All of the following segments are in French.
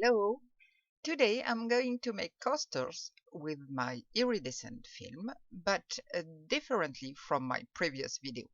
Hello. Today I'm going to make coasters with my iridescent film, but differently from my previous video.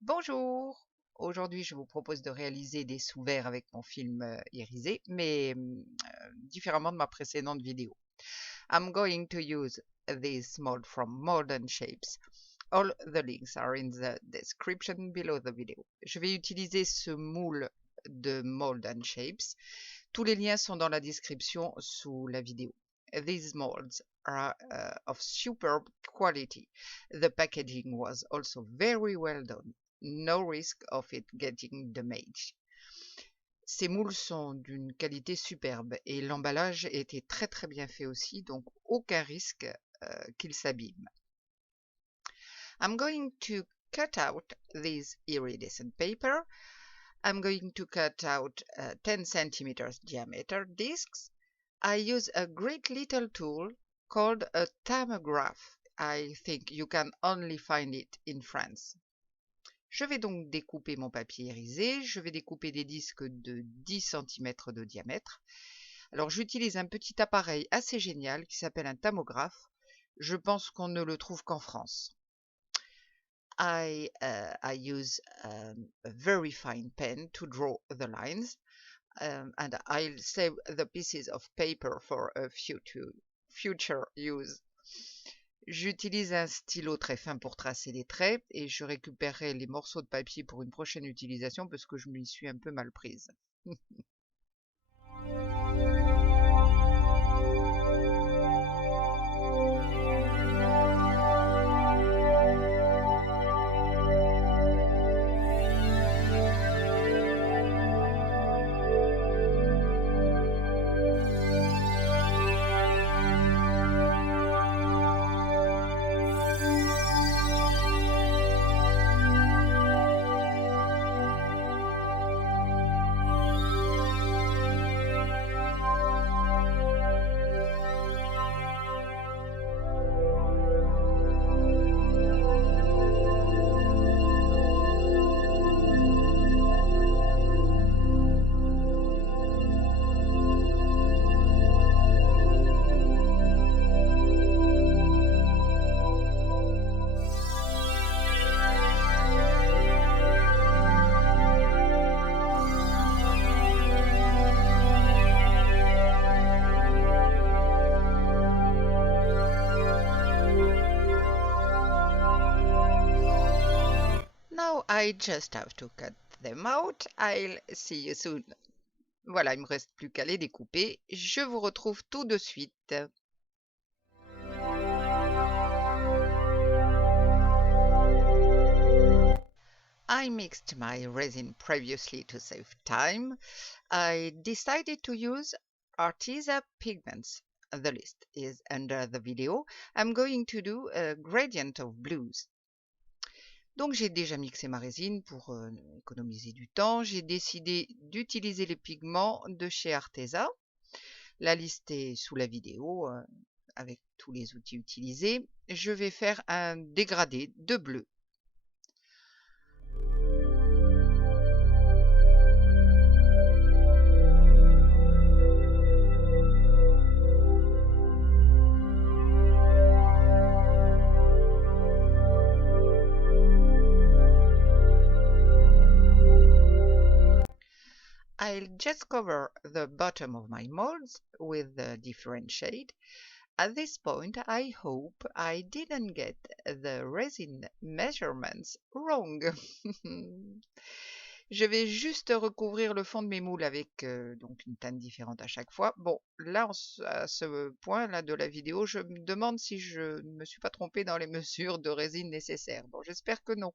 Bonjour. Aujourd'hui, je vous propose de réaliser des sous-verres avec mon film irisé, mais différemment de ma précédente vidéo. I'm going to use this mold from Modern Shapes. All the links are in the description below the video. Je vais utiliser ce moule de Mold and Shapes. Tous les liens sont dans la description sous la vidéo. These molds are of superb quality. The packaging was also very well done. No risk of it getting damaged. Ces moules sont d'une qualité superbe et l'emballage était très très bien fait aussi, donc aucun risque qu'il s'abîme. I'm going to cut out this iridescent paper. I'm going to cut out 10 centimeters diameter discs. I use a great little tool called a thermograph. I think you can only find it in France. Je vais donc découper mon papier irisé. Je vais découper des disques de 10 cm de diamètre. Alors j'utilise un petit appareil assez génial qui s'appelle un thermographe. Je pense qu'on ne le trouve qu'en France. I use a very fine pen to draw the lines, and I'll save the pieces of paper for a future use. J'utilise un stylo très fin pour tracer les traits et je récupérerai les morceaux de papier pour une prochaine utilisation parce que je m'y suis un peu mal prise. I just have to cut them out. I'll see you soon. Voilà, il me reste plus qu'à les découper. Je vous retrouve tout de suite. I mixed my resin previously to save time. I decided to use Arteza pigments. The list is under the video. I'm going to do a gradient of blues. Donc j'ai déjà mixé ma résine pour économiser du temps. J'ai décidé d'utiliser les pigments de chez Arteza. La liste est sous la vidéo avec tous les outils utilisés. Je vais faire un dégradé de bleu. I'll just cover the bottom of my molds with a different shade. At this point, I hope I didn't get the resin measurements wrong. Je vais juste recouvrir le fond de mes moules avec donc une teinte différente à chaque fois. Bon, là, à ce point-là de la vidéo, je me demande si je ne me suis pas trompée dans les mesures de résine nécessaires. Bon, j'espère que non.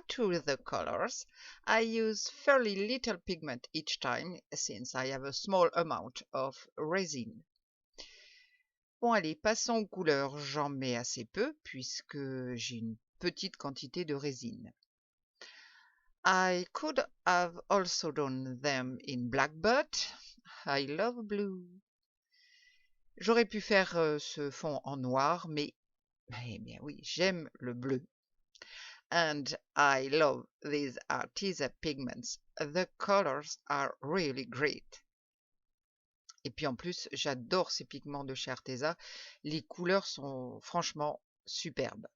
add to the colors, I use fairly little pigment each time since I have a small amount of resin. Bon allez, passons aux couleurs. J'en mets assez peu puisque j'ai une petite quantité de résine. I could have also done them in black, but I love blue. J'aurais pu faire ce fond en noir, mais eh bien oui, j'aime le bleu. And I love these artisan pigments. The colors are really great. Et puis en plus, j'adore ces pigments de chez Arteza. Les couleurs sont franchement superbes.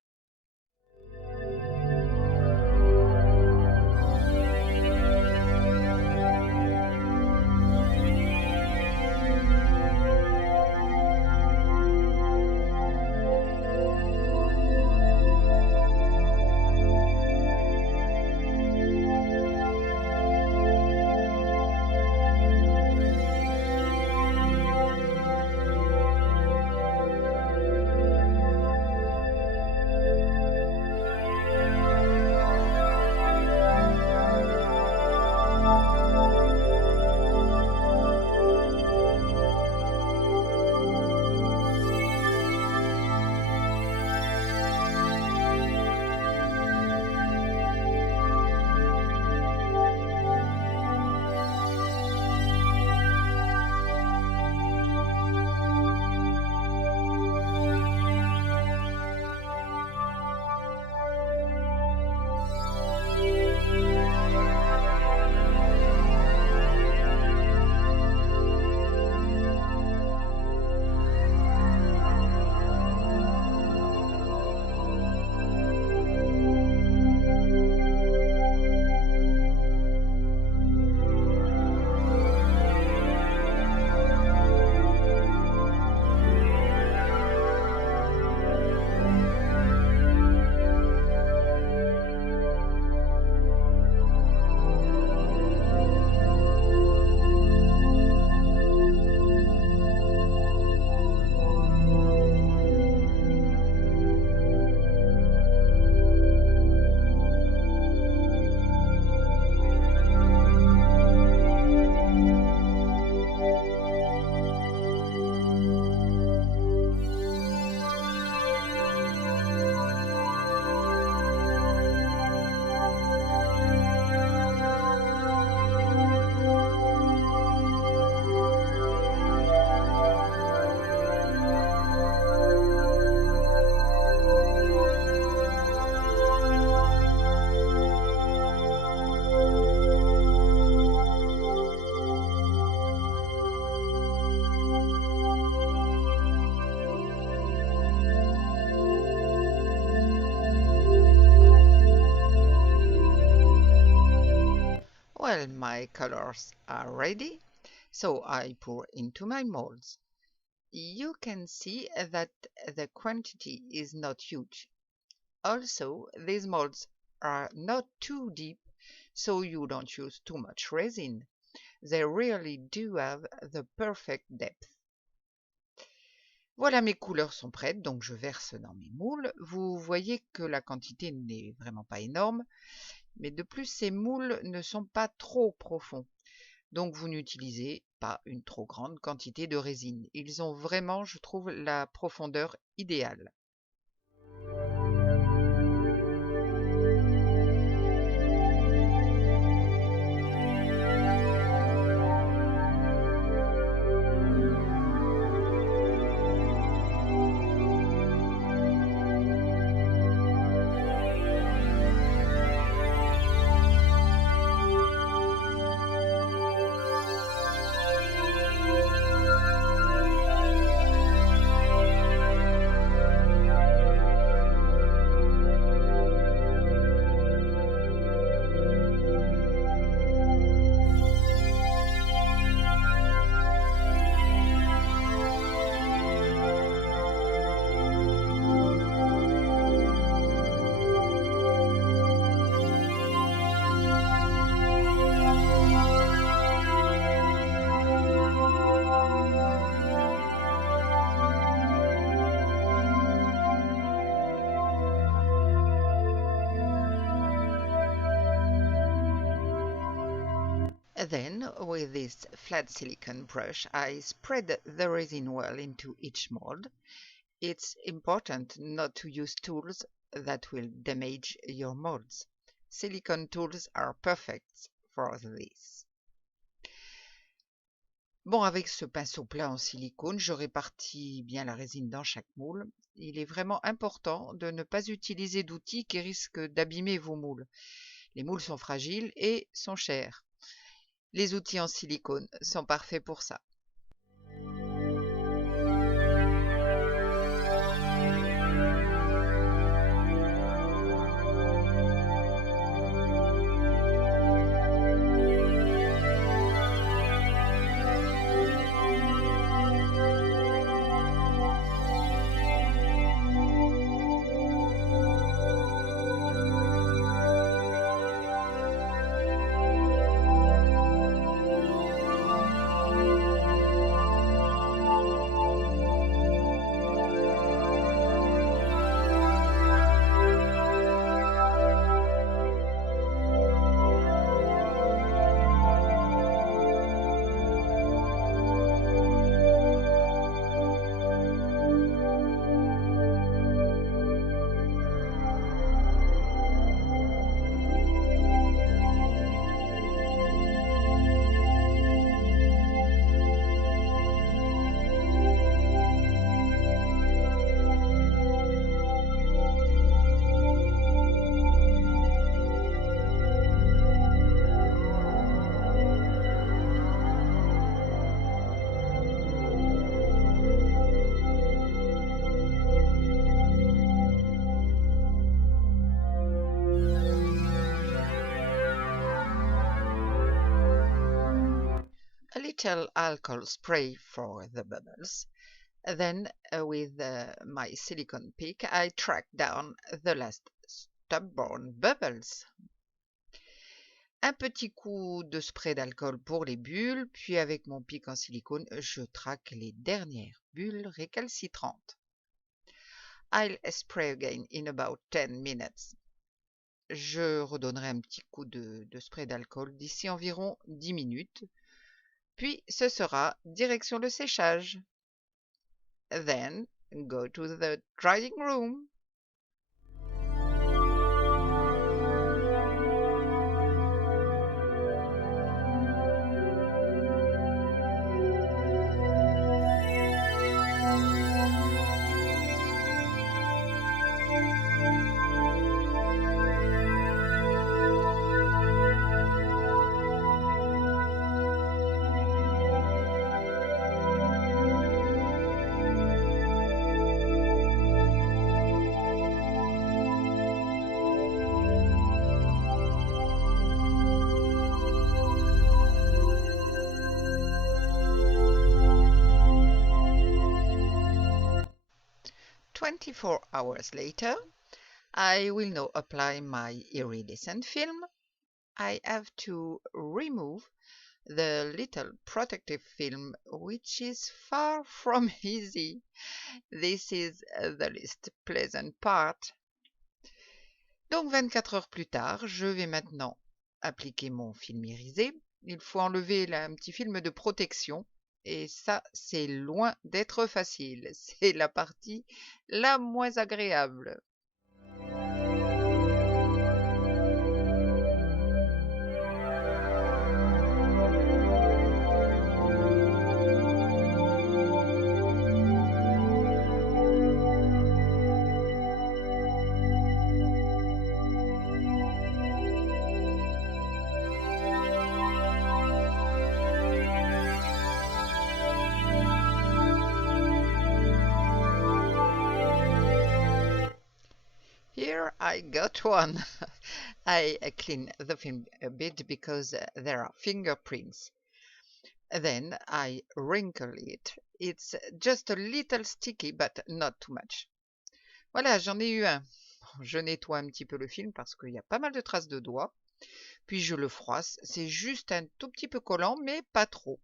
Well, my colors are ready, so I pour into my molds. You can see that the quantity is not huge. Also, these molds are not too deep, so you don't use too much resin. They really do have the perfect depth. Voilà, mes couleurs sont prêtes, donc je verse dans mes moules. Vous voyez que la quantité n'est vraiment pas énorme, mais de plus, ces moules ne sont pas trop profonds. Donc, vous n'utilisez pas une trop grande quantité de résine. Ils ont vraiment, je trouve, la profondeur idéale. Then, with this flat silicone brush, I spread the resin well into each mold. It's important not to use tools that will damage your molds. Silicone tools are perfect for this. Bon, avec ce pinceau plat en silicone, je répartis bien la résine dans chaque moule. Il est vraiment important de ne pas utiliser d'outils qui risquent d'abîmer vos moules. Les moules sont fragiles et sont chers. Les outils en silicone sont parfaits pour ça. A little alcohol spray for the bubbles. Then, with my silicone pick, I track down the last stubborn bubbles. Un petit coup de spray d'alcool pour les bulles, puis avec mon pic en silicone, je traque les dernières bulles récalcitrantes. I'll spray again in about 10 minutes. Je redonnerai un petit coup de spray d'alcool d'ici environ 10 minutes. Puis ce sera direction le séchage. Then go to the drying room. "24 hours later, I will now apply my iridescent film. I have to remove the little protective film, which is far from easy. This is the least pleasant part." Donc 24 heures plus tard, je vais maintenant appliquer mon film irisé. Il faut enlever un petit film de protection. Et ça, c'est loin d'être facile. C'est la partie la moins agréable. Here I got one. I clean the film a bit because there are fingerprints. Then I wrinkle it. It's just a little sticky, but not too much. Voilà, j'en ai eu un. Bon, je nettoie un petit peu le film parce qu'il y a pas mal de traces de doigts. Puis je le froisse. C'est juste un tout petit peu collant, mais pas trop.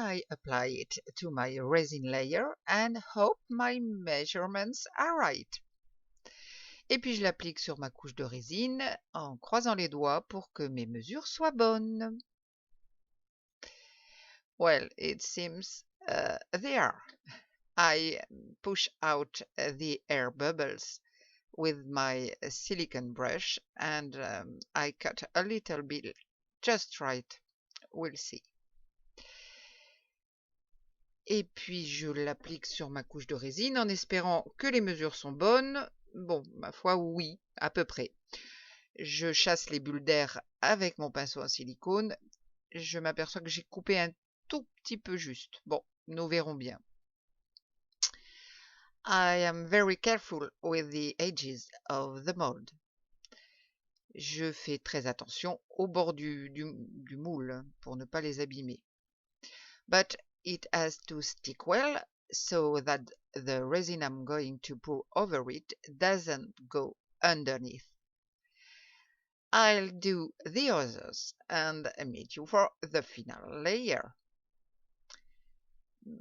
I apply it to my resin layer and hope my measurements are right. Et puis je l'applique sur ma couche de résine en croisant les doigts pour que mes mesures soient bonnes. Well, it seems they are. I push out the air bubbles with my silicone brush and I cut a little bit just right. We'll see. Et puis je l'applique sur ma couche de résine en espérant que les mesures sont bonnes. Bon, ma foi, oui, à peu près. Je chasse les bulles d'air avec mon pinceau en silicone. Je m'aperçois que j'ai coupé un tout petit peu juste. Bon, nous verrons bien. I am very careful with the edges of the mold. Je fais très attention au bord du moule pour ne pas les abîmer. But it has to stick well so that the resin I'm going to pour over it doesn't go underneath. I'll do the others and meet you for the final layer.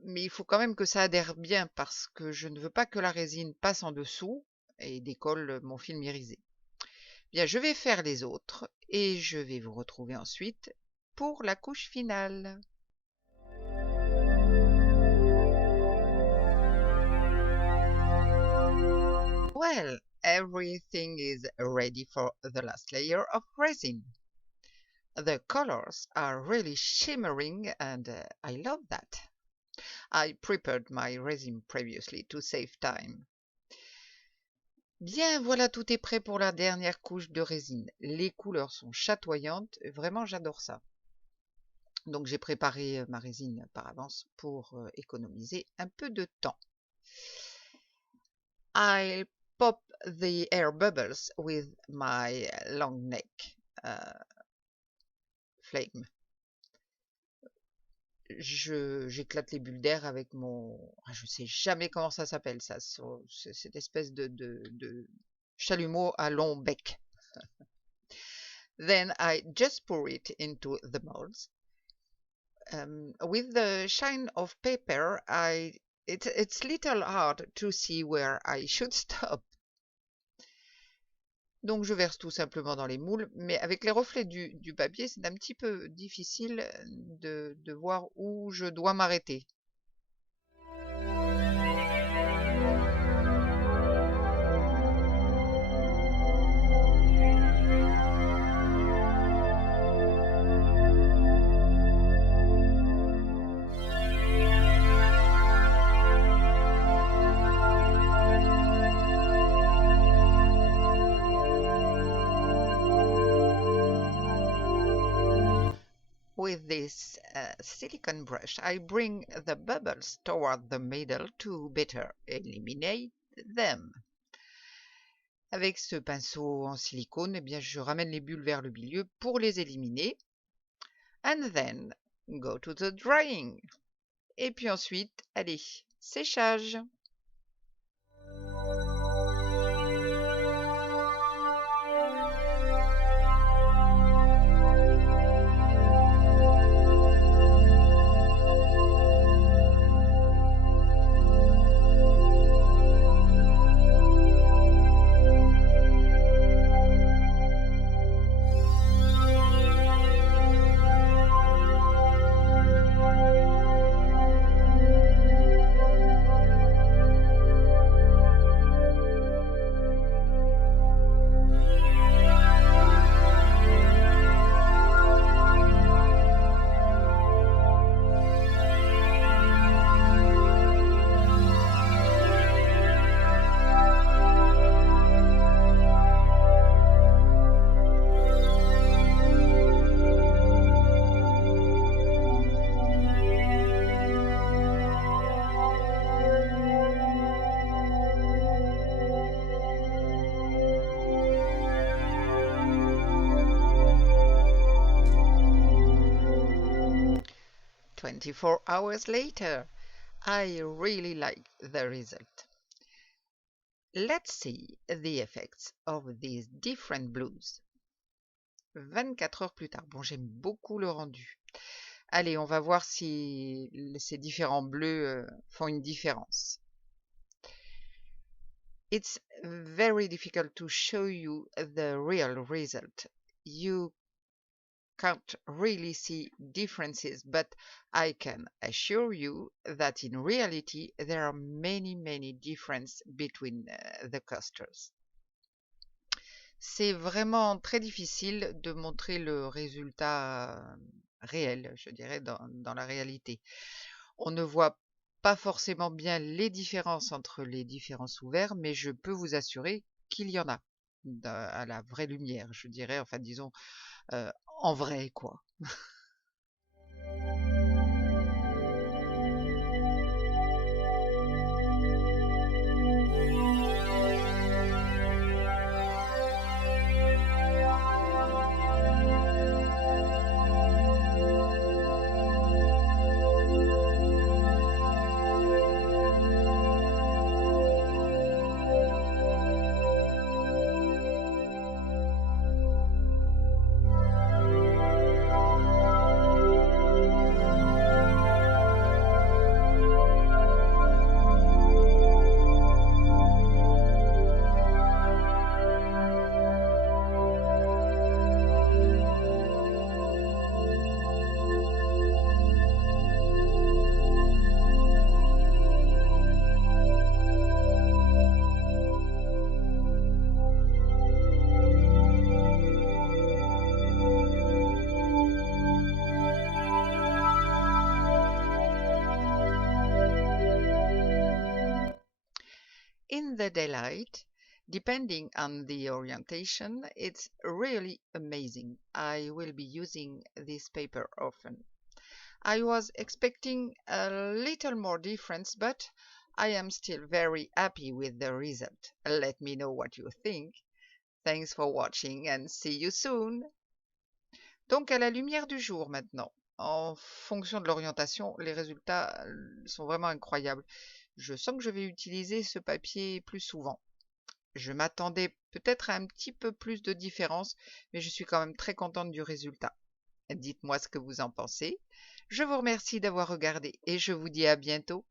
Mais il faut quand même que ça adhère bien parce que je ne veux pas que la résine passe en dessous et décolle mon film irisé. Bien, je vais faire les autres et je vais vous retrouver ensuite pour la couche finale. Well, everything is ready for the last layer of resin. The colors are really shimmering and I love that. I prepared my resin previously to save time. Bien, voilà, tout est prêt pour la dernière couche de résine. Les couleurs sont chatoyantes, vraiment j'adore ça. Donc j'ai préparé ma résine par avance pour économiser un peu de temps. I'll pop the air bubbles with my long neck flame. J'éclate les bulles d'air avec mon... Je sais jamais comment ça s'appelle ça, cette espèce de chalumeau à long bec. Then I just pour it into the molds. With the shine of paper, it's little hard to see where I should stop. Donc je verse tout simplement dans les moules, mais avec les reflets du papier, c'est un petit peu difficile de voir où je dois m'arrêter. With this silicone brush, I bring the bubbles toward the middle to better eliminate them. Avec ce pinceau en silicone, eh bien, je ramène les bulles vers le milieu pour les éliminer. And then go to the drying. Et puis ensuite, allez, séchage. "24 hours later, I really like the result. Let's see the effects of these different blues." 24 heures plus tard. Bon, j'aime beaucoup le rendu. Allez, on va voir si ces différents bleus font une différence. It's very difficult to show you the real result. You can't really see differences, but I can assure you that in reality there are many differences between the coasters. C'est vraiment très difficile de montrer le résultat réel, je dirais, dans la réalité. On ne voit pas forcément bien les différences entre les différents sous-verres, mais je peux vous assurer qu'il y en a à la vraie lumière, je dirais, enfin disons en vrai quoi. In the daylight, depending on the orientation, it's really amazing. I will be using this paper often. I was expecting a little more difference, but I am still very happy with the result. Let me know what you think. Thanks for watching and see you soon. Donc à la lumière du jour maintenant, en fonction de l'orientation, les résultats sont vraiment incroyables. Je sens que je vais utiliser ce papier plus souvent. Je m'attendais peut-être à un petit peu plus de différence, mais je suis quand même très contente du résultat. Dites-moi ce que vous en pensez. Je vous remercie d'avoir regardé et je vous dis à bientôt.